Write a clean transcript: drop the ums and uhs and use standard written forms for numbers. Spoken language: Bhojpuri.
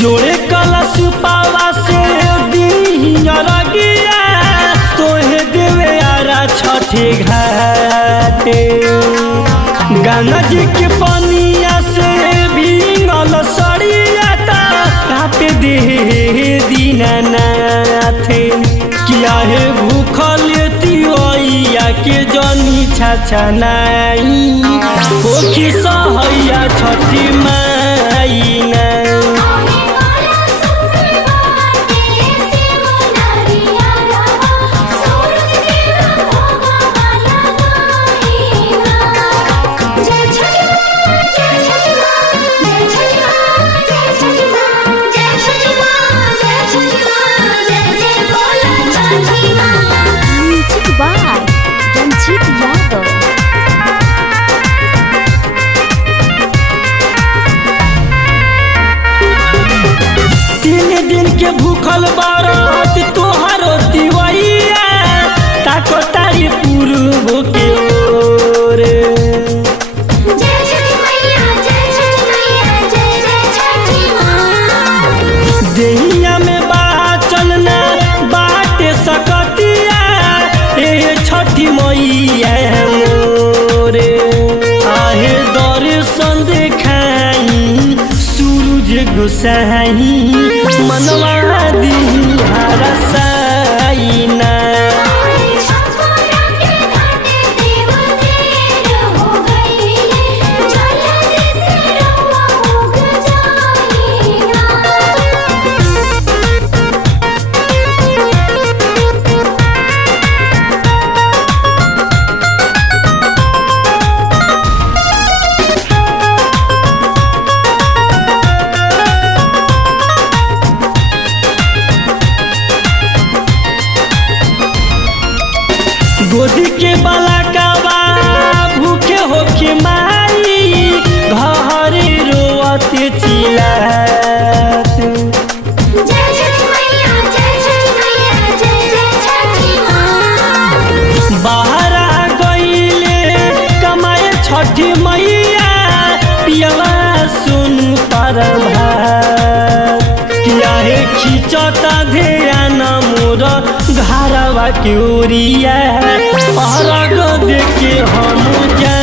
जोड़े कलश पावा से दिया तोहे देवे आरा छठे घाटे गंगा जी के पनिया से भींगल सड़ियाता कापे दे दीनानाथे किया है भूखल तिवैया के जनी छाछा नाई होखी सहैया छठी माई ना के भूखल बारात तोहारो तिवैया ताको तारी पूर्व के ओर देहिया में बाचल ना बाटे सकतिया ए छठी मैया मोरे आहे दर्शन देखाई सूरज गोसाई मनवा दी हरसाइना गोदी के बलकवा भूखे होके माई घरे रोते चिल्लात बाहर आ गईले कमाए छठी मैया पियवा सुन पर किया है खिंचता ध्यान मोर घरवा के ओरिया अर्घ देके हम जा